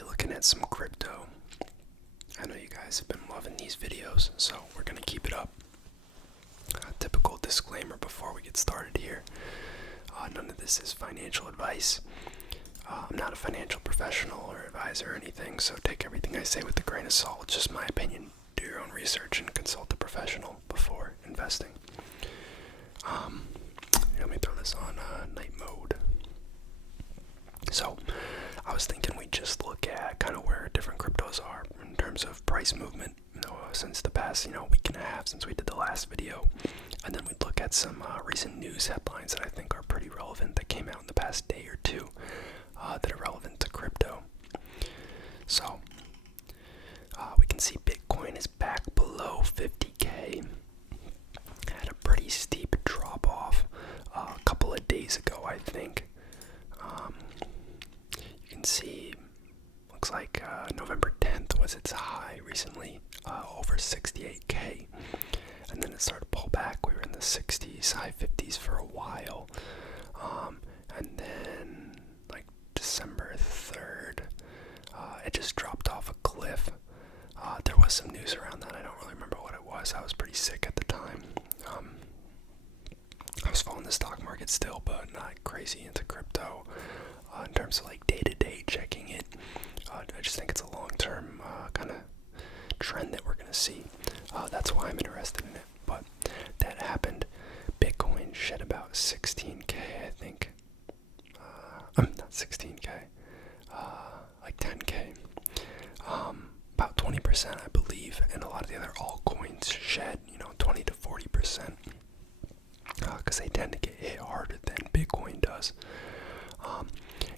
Today, looking at some crypto. I know you guys have been loving these videos, so we're going to keep it up. Typical disclaimer before we get started here. None of this is financial advice. I'm not a financial professional or advisor or anything, so take everything I say with a grain of salt. It's just my opinion. Do your own research and consult a professional before investing. Let me throw this on night mode. So, I was thinking we'd just look at kind of where different cryptos are in terms of price movement, since the past, week and a half since we did the last video. And then we'd look at some recent news headlines that I think are pretty relevant that came out in the past day or two that are relevant to crypto. So, we can see Bitcoin is back below 50K. Had a pretty steep drop off a couple of days ago, I think. You can see, looks like November 10th was its high recently, over 68K. And then it started to pull back. We were in the 60s, high 50s for a while. And then, like December 3rd, it just dropped off a cliff. There was some news around that. I don't really remember what it was. I was pretty sick at the time. I was following the stock market still, but not crazy into crypto. In terms of like day-to-day checking it, I just think it's a long-term kind of trend that we're going to see. That's why I'm interested in it. But that happened. Bitcoin shed about 16K, I think. Not 16K. Like 10K. About 20%, I believe. And a lot of the other altcoins shed, 20 to 40%. Because they tend to get hit harder than Bitcoin does.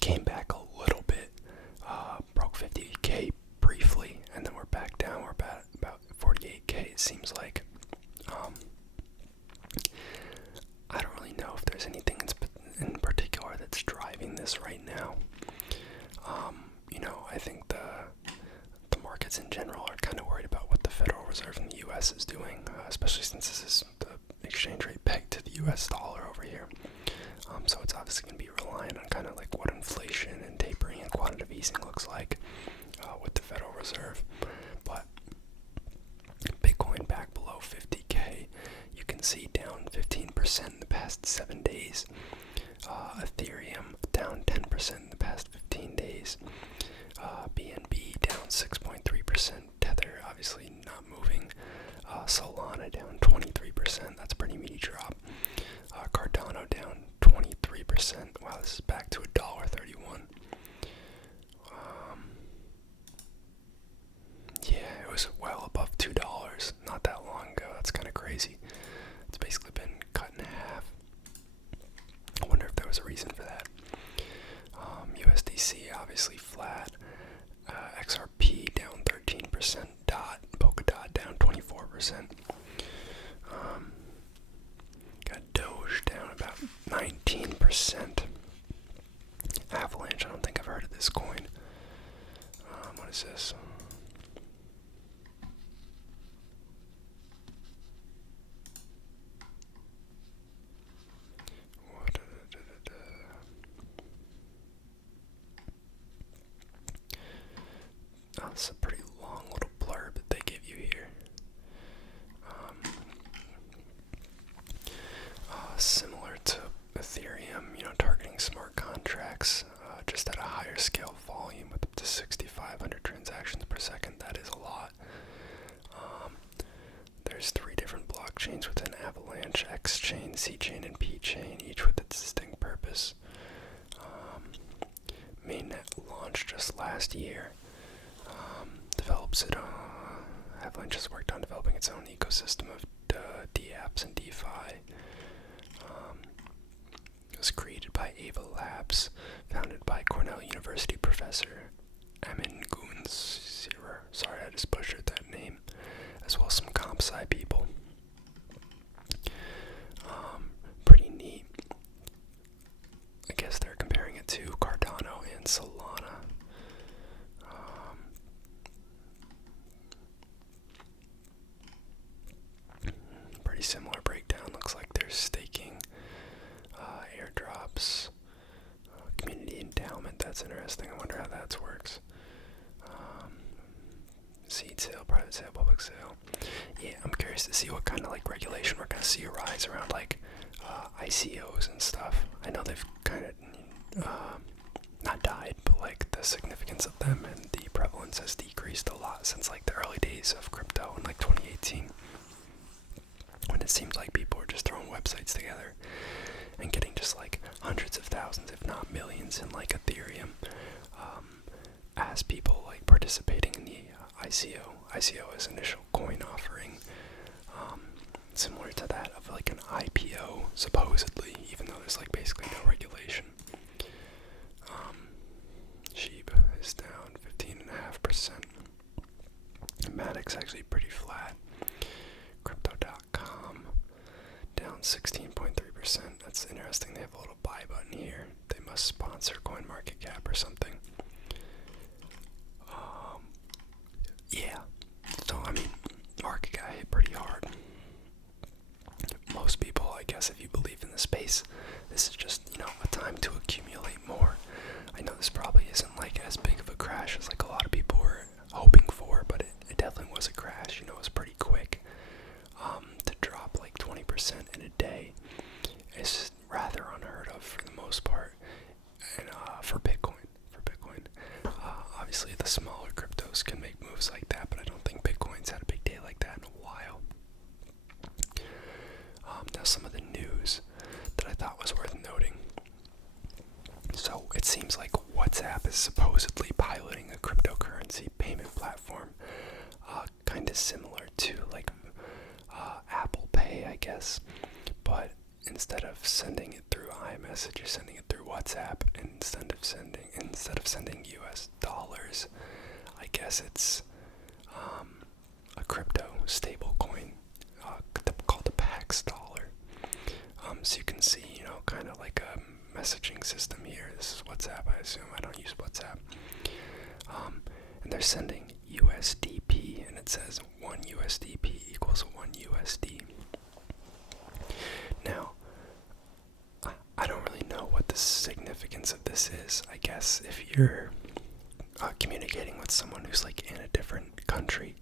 Came back a little bit. Broke 50K briefly. And then we're back down. We're about 48K, it seems like. I don't really know if there's anything in particular that's driving this right now. I think the markets in general are kind of worried about what the Federal Reserve in the U.S. is doing, especially since this is the exchange rate pegged to the U.S. dollar over here. So it's obviously going to be reliant on kind of like what inflation and tapering and quantitative easing looks like with the Federal Reserve. But Bitcoin back below 50K. You can see down 15% in the past 7 days. Ethereum down 10% in the past 15 days. BNB down 6.3%. Tether obviously not moving. Solana down 23%. That's a pretty meaty drop. Cardano down 23%. Wow, this is back to $1.31. Yeah, it was well above $2 not that long ago. That's kind of crazy. It's basically been cut in half. I wonder if there was a reason for that. USDC obviously flat. XRP down 13%. Polkadot down 24%. Got Doge down about 19%. Avalanche, I don't think I've heard of this coin. What is this? Oh, this is a pretty long little blurb that they give you here. Similar to Ethereum, targeting smart contracts, just at a higher scale volume with up to 6,500 transactions per second. That is a lot. There's 3 different blockchains within Avalanche: X-Chain, C-Chain, and P-Chain, each with its distinct purpose. Mainnet launched just last year. Avalanche has worked on developing its own ecosystem of DApps and DeFi. It was created by Ava Labs, founded by Cornell University professor Amin Gunsirer. Sorry, I just butchered that name. As well as some comp sci people. Pretty neat. I guess they're comparing it to Cardano and Solana. Pretty similar breakdown. Looks like there's staking, airdrops, community endowment. That's interesting. I wonder how that works. seed sale, private sale, public sale. Yeah, I'm curious to see what kind of like regulation we're gonna see arise around like ICOs and stuff. I know they've kind of not died, but like the significance of them and the prevalence has decreased a lot since like the early days of crypto in like 2018, when it seemed like people were just throwing websites together and getting just like hundreds of thousands, if not millions, in like Ethereum, as people like participating in the ICO. ICO is initial coin offering, similar to that of like an IPO, supposedly, even though there's like basically no regulation. Sheep is down 15.5%. Matic's actually pretty flat. Crypto.com down 16.3%. That's interesting. They have a little buy button here. They must sponsor CoinMarketCap or something. Yeah. So, I mean, market got hit pretty hard. Most people, I guess, if you believe in the space, this is just, a time to accumulate more. I know this probably isn't like as big of a crash as like a lot of people were hoping for, but it definitely was a crash. It was pretty quick. To drop like 20% in a day is rather unheard of for the most part. And for Bitcoin, obviously the smaller cryptos can make moves like that, but I don't think Bitcoin's had a big day like that in a while. Now some of the news that I thought was worth noting. So it seems like WhatsApp is supposedly piloting a cryptocurrency payment platform, kind of similar to like Apple Pay, I guess, but instead of sending it through iMessage, you're sending it through WhatsApp, and instead of sending US dollars, I guess it's a crypto stable coin called the Pax dollar. So you can see, kind of like a messaging system here. This is WhatsApp, I assume. I don't use WhatsApp. And they're sending USDP, and it says 1 USDP equals 1 USD. Now, I don't really know what the significance of this is. I guess if you're communicating with someone who's like in a different country,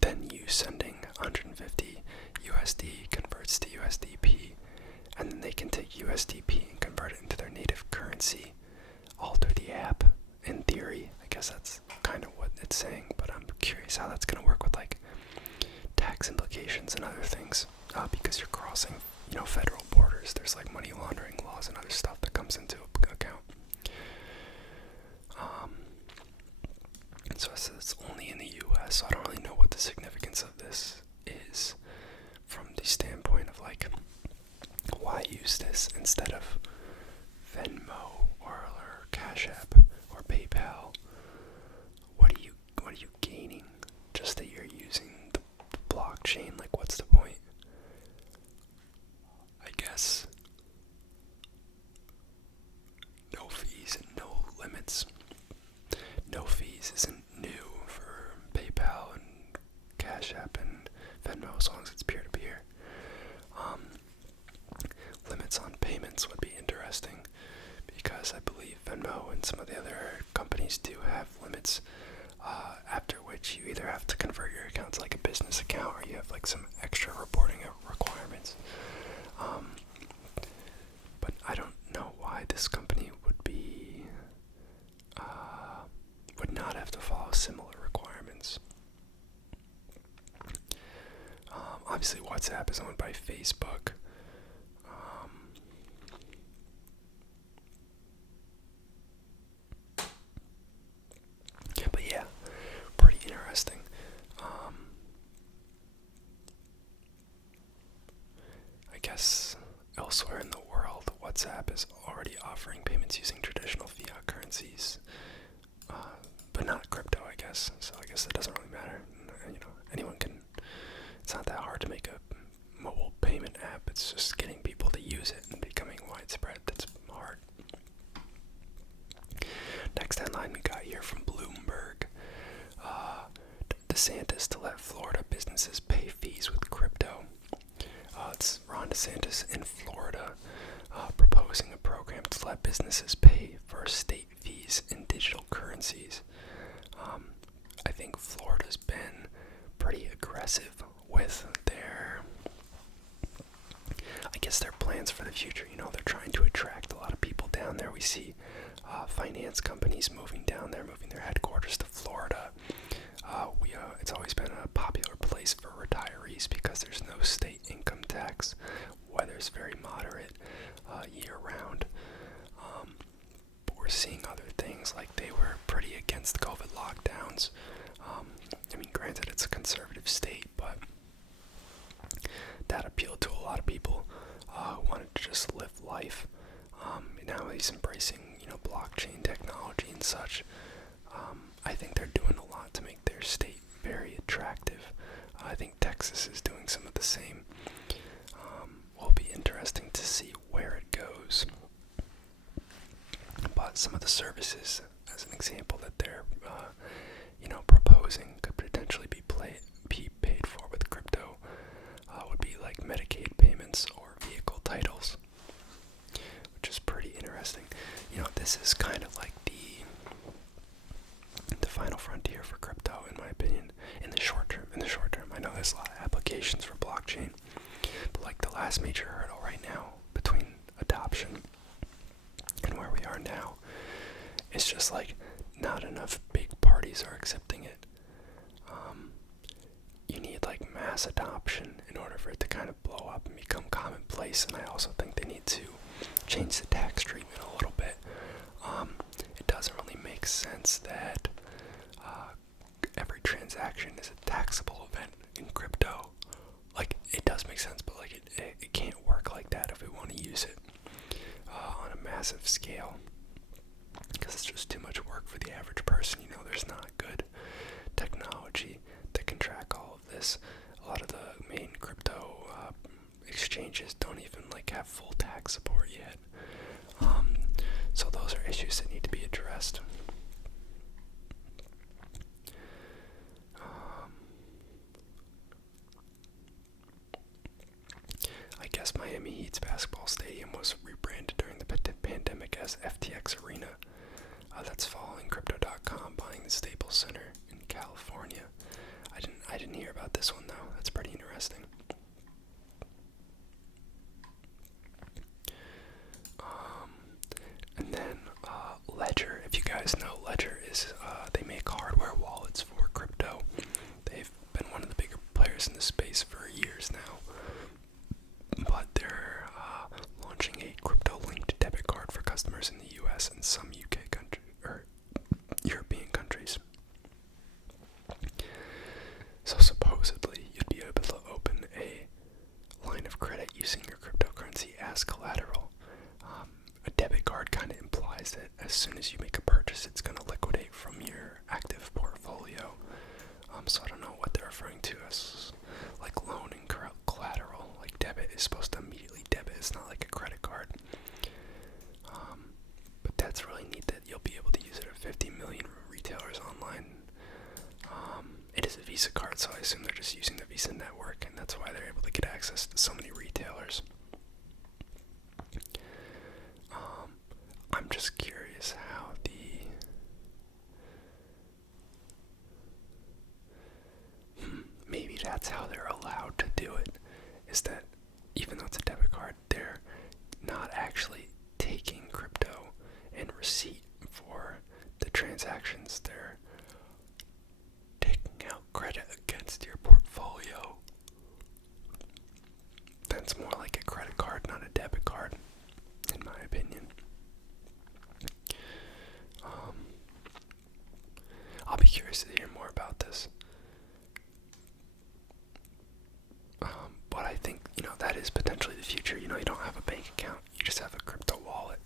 then you sending 150 USD converts to USDP, and then they can take USDP and convert it into their native currency all through the app. In theory, I guess that's kind of what it's saying, but I'm curious how that's going to work with like tax implications and other things, because you're crossing, federal borders. There's like money laundering laws and other stuff that comes into account. So it says it's only in the US, so I don't really know what the significance of this is from the standpoint of like, why use this instead of Venmo or Cash App or PayPal? What are you gaining? Just that you're using the blockchain? Like, what's the point? I guess no fees and no limits. No fees isn't new for PayPal and Cash App and Venmo as long as it's peer-to-peer. Limits on payments would be interesting, because I believe Venmo and some of the other companies do have limits, after which you either have to convert your account to like a business account, or you have like some extra reporting requirements. But I don't know why this company would not have to follow similar requirements. Obviously WhatsApp is owned by Facebook. But yeah, pretty interesting. I guess elsewhere in the world, WhatsApp is already offering payments using traditional fiat currencies, but not crypto, I guess. So I guess it doesn't really matter. Anyone can. It's not that hard to make a mobile payment app. It's just getting people to use it and becoming widespread that's hard. Next headline we got here from Bloomberg. DeSantis to let Florida businesses pay fees with crypto. It's Ron DeSantis in Florida proposing a program to let businesses pay for state fees in digital currencies. I think Florida's finance companies moving down there, moving their headquarters to Florida. It's always been a popular place for retirees because there's no state income tax. Weather's very moderate year-round. But we're seeing other things, like they were pretty against COVID lockdowns. Granted, it's a conservative state, but that appealed to a lot of people who wanted to just live life. Now he's embracing, blockchain technology and such. I think they're doing a lot to make their state very attractive. I think Texas is doing some of the same. Will be interesting to see where it goes. But some of the services, as an example, that they're proposing could potentially be paid for with crypto would be like Medicaid payments or vehicle titles, which is pretty interesting. This is kind of like the final frontier for crypto, in my opinion, in the short term. I know there's a lot of applications for blockchain, but like the last major hurdle right now between adoption and where we are now is just like not enough big parties are accepting it. You need like mass adoption in order for it to kind of blow up and become commonplace, and I also think they need to change the tax treatment a little bit. It doesn't really make sense that every transaction is a taxable event in crypto. Like, it does make sense, but like it can't work like that if we want to use it on a massive scale, because it's just too much work for the average person. There's not good technology that can track all of this. A lot of the main crypto exchanges don't even like have full tax support yet. So those are issues that need to be addressed. I guess Miami Heat's basketball stadium was rebranded during the pandemic as FTX Arena. That's following Crypto.com buying the Staples Center in California. I didn't hear about this one though. That's pretty interesting. And then Ledger. If you guys know, Ledger is they make hardware wallets for crypto. They've been one of the bigger players in the space for years now. But they're launching a crypto-linked debit card for customers in the U.S. and some UK country or European countries. So supposedly, you'd be able to open a line of credit using your cryptocurrency as collateral. A debit card kind of implies that as soon as you make a purchase, it's going to liquidate from your active portfolio. So I don't know what they're referring to as like loan and collateral. Like debit is supposed to immediately debit. It's not like a credit card. But that's really neat that you'll be able to use it at 50 million retailers online. It is a Visa card, so I assume they're just using the Visa network, and that's why they're able to get access to so many retailers. I'm just curious how maybe that's how they're allowed to do it, is that even though it's a debit card, they're not actually taking crypto and receipt for the transactions. They're taking out credit against your portfolio. That's more like a credit card, not a debit card, in my opinion. I'll be curious to hear more about this. But I think, that is potentially the future. You don't have a bank account. You just have a crypto wallet,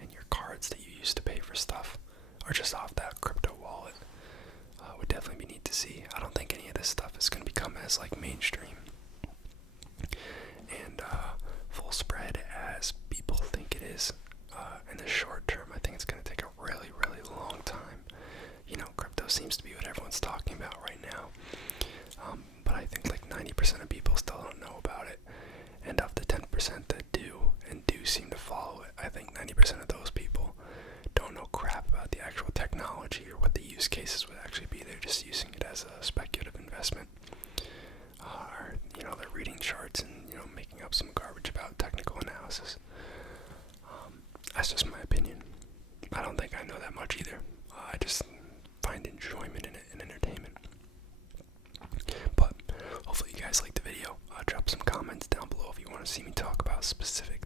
and your cards that you use to pay for stuff are just off that crypto wallet. Would definitely be neat to see. I don't think any of this stuff is going to become as like mainstream and full spread as people think it is in the short term. I think it's going to take a really, really long time. Crypto seems to be what everyone's talking about right now. But I think like 90% of people still don't know about it. And of the 10% that do and do seem to follow it, I think 90% of those people don't know crap about the actual technology or what the use cases would actually be. They're just using it as a speculative investment. Or, they're reading charts and, making up some garbage about technical analysis. That's just my opinion. I don't think I know that much either. I just find enjoyment in it and entertainment. But hopefully you guys liked the video. Drop some comments down below if you want to see me talk about specific